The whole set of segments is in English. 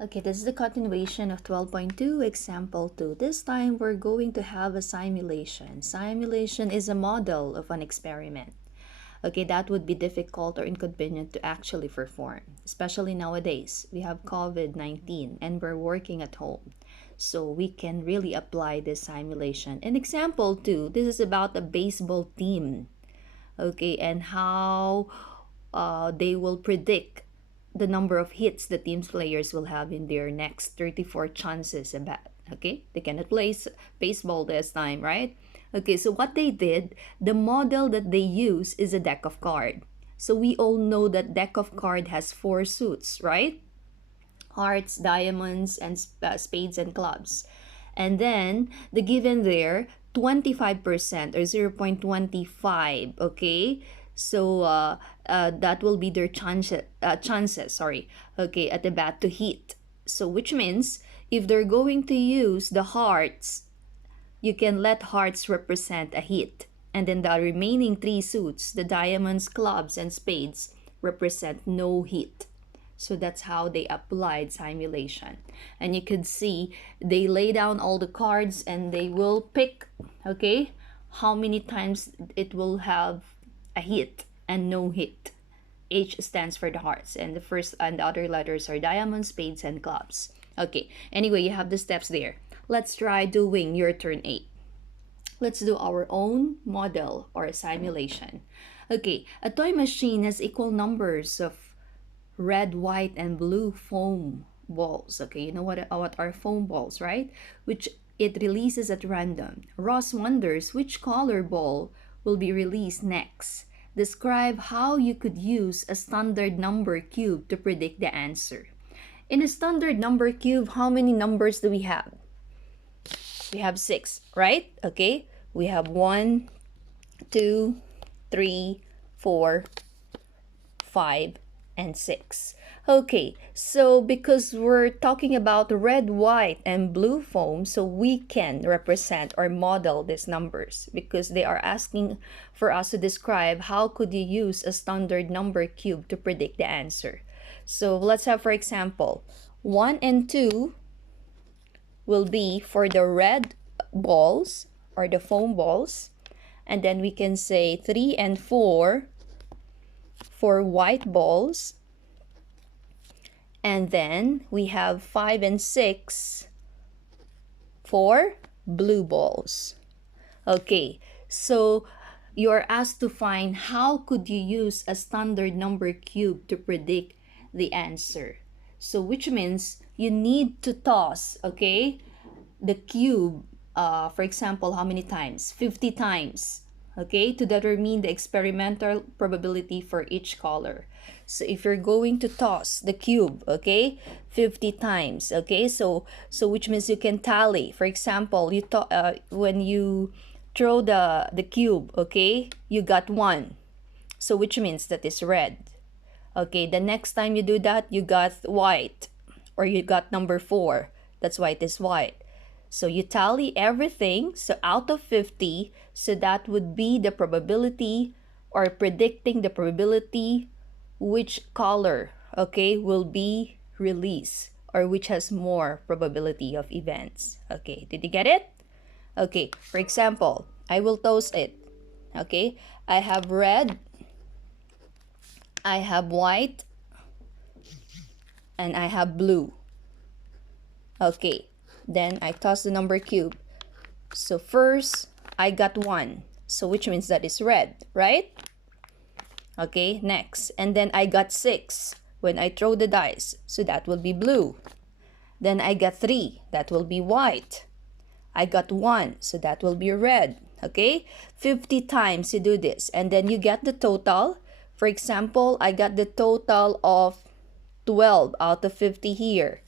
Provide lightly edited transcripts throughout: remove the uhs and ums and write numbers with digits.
Okay, this is the continuation of 12.2, example 2. This time, we're going to have a simulation. Simulation is a model of an experiment. Okay, that would be difficult or inconvenient to actually perform, especially nowadays. We have COVID-19 and we're working at home. So we can really apply this simulation. In example 2, this is about a baseball team. Okay, and how they will predict the number of hits the team's players will have in their next 34 chances at bat. Okay, they cannot play baseball this time, right? Okay, so what they did, the model that they use is a deck of card. So we all know that deck of card has four suits, right? Hearts, diamonds, and spades and clubs. And then the given there, 25% or 0.25, okay? So that will be their chances, sorry, okay, at the bat to hit. So which means if they're going to use the hearts, you can let hearts represent a hit. And then the remaining three suits, the diamonds, clubs, and spades, represent no hit. So that's how they applied simulation. And you could see they lay down all the cards and they will pick, okay, how many times it will have a hit and no hit. H stands for the hearts, and the first and the other letters are diamonds, spades, and clubs. Okay, anyway, you have the steps there. Let's try doing your turn 8. Let's do our own model or simulation. Okay, a toy machine has equal numbers of red, white, and blue foam balls. Okay, you know what are foam balls, right? Which it releases at random. Ross wonders which color ball will be released next. Describe how you could use a standard number cube to predict the answer. In a standard number cube, how many numbers do we have? We have 6, right? Okay, we have 1, 2, 3, 4, 5, and 6. Okay, so because we're talking about red, white, and blue foam, so we can represent or model these numbers because they are asking for us to describe how could you use a standard number cube to predict the answer. So let's have, for example, 1 and 2 will be for the red balls or the foam balls, and then we can say 3 and 4 for white balls, and then we have 5 and 6 for blue balls. Okay, so you're asked to find how could you use a standard number cube to predict the answer. So which means you need to toss, okay, the cube, for example, how many times? 50 times, okay, to determine the experimental probability for each color. So if you're going to toss the cube, okay, 50 times, okay, so which means you can tally. For example, when you throw the cube, okay, you got 1, so which means that is red. Okay, the next time you do that, you got white, or you got number 4, that's why it is white. So you tally everything, so out of 50, so that would be the probability or predicting the probability which color, okay, will be released or which has more probability of events. Okay, did you get it? Okay, for example, I will toss it. Okay, I have red, I have white, and I have blue. Okay, then I toss the number cube. So first, I got 1. So which means that is red, right? Okay, next. And then I got 6 when I throw the dice. So that will be blue. Then I got 3. That will be white. I got 1. So that will be red. Okay, 50 times you do this. And then you get the total. For example, I got the total of 12 out of 50 here.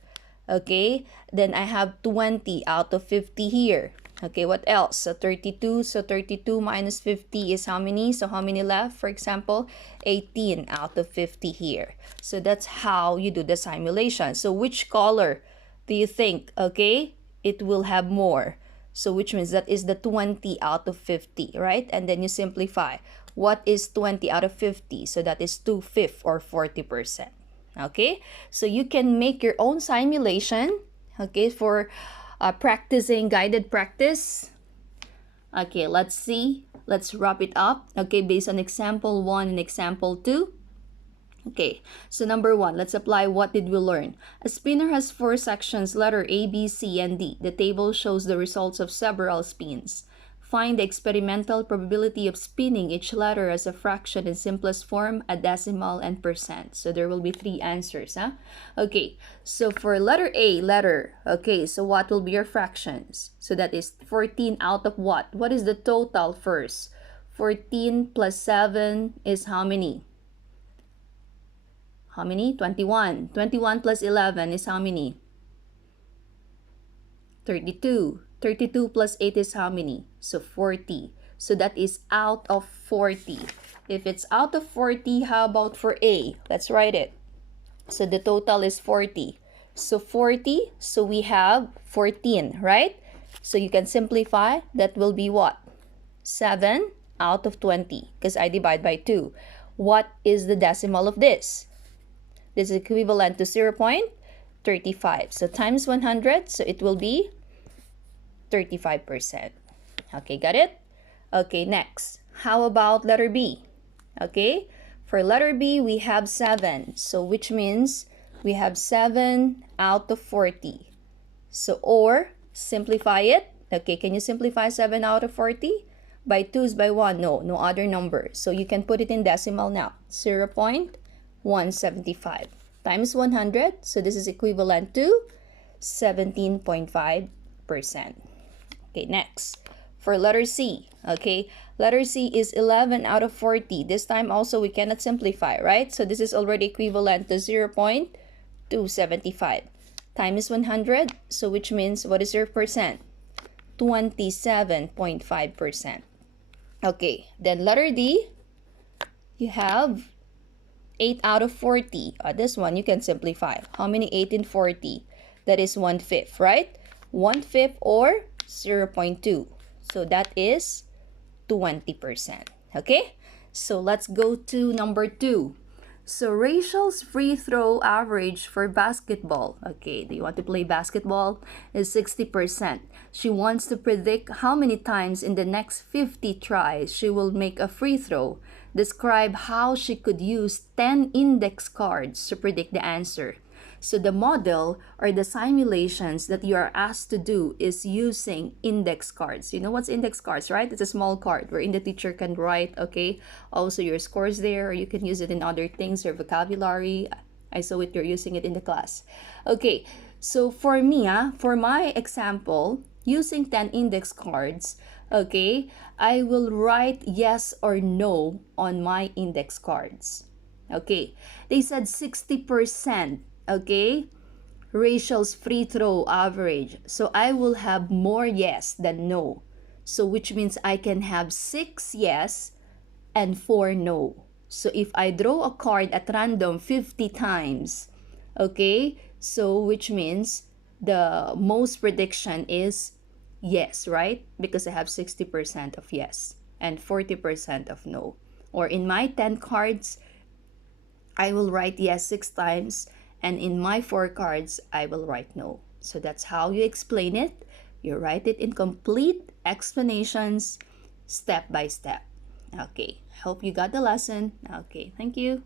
Okay, then I have 20 out of 50 here. Okay, what else? So 32. So 32 minus 50 is how many? So how many left? For example, 18 out of 50 here. So that's how you do the simulation. So which color do you think, okay, it will have more? So which means that is the 20 out of 50, right? And then you simplify. What is 20 out of 50? So that is 2/5 or 40%. Okay, so you can make your own simulation, okay, for practicing guided practice. Okay, let's see. Let's wrap it up. Okay, based on example 1 and example 2. Okay, so number 1, let's apply what did we learn. A spinner has 4 sections, letter A, B, C, and D. The table shows the results of several spins. Find the experimental probability of spinning each letter as a fraction in simplest form, a decimal, and percent. So there will be 3 answers. Huh? Okay, so for letter A, okay, so what will be your fractions? So that is 14 out of what? What is the total first? 14 plus 7 is how many? How many? 21. 21 plus 11 is how many? 32. 32 plus 8 is how many? So 40. So that is out of 40. If it's out of 40, how about for A? Let's write it. So the total is 40. So 40, so we have 14, right? So you can simplify. That will be what? 7 out of 20 because I divide by 2. What is the decimal of this? This is equivalent to 0.35. So times 100, so it will be 35%. Okay, got it? Okay, next. How about letter B? Okay, for letter B, we have 7. So which means we have 7 out of 40. So, or simplify it. Okay, can you simplify 7 out of 40? By 2 is by 1. No, no other number. So you can put it in decimal now. 0.175 times 100. So this is equivalent to 17.5%. Okay, next. For letter C, okay, letter C is 11 out of 40. This time also we cannot simplify, right? So this is already equivalent to 0.275 times 100. So which means, what is your percent? 27.5%. Okay, then letter D, you have 8 out of 40. This one you can simplify. How many 8 in 40? That is 1/5, right? 1/5 or 0.2. So that is 20%. Okay? So let's go to number 2. So Rachel's free throw average for basketball, okay, do you want to play basketball, is 60%. She wants to predict how many times in the next 50 tries she will make a free throw. Describe how she could use 10 index cards to predict the answer. So the model or the simulations that you are asked to do is using index cards. You know what's index cards, right? It's a small card wherein the teacher can write, okay, also your scores there, or you can use it in other things, your vocabulary. I saw it, you're using it in the class. Okay, so for me, for my example, using 10 index cards, okay, I will write yes or no on my index cards. Okay, they said 60%. Okay, Rachel's free throw average. So I will have more yes than no. So which means I can have 6 yes and 4 no. So if I draw a card at random 50 times, okay, so which means the most prediction is yes, right? Because I have 60% of yes and 40% of no. Or in my 10 cards, I will write yes 6 times, and in my 4 cards, I will write no. So that's how you explain it. You write it in complete explanations, step by step. Okay, hope you got the lesson. Okay, thank you.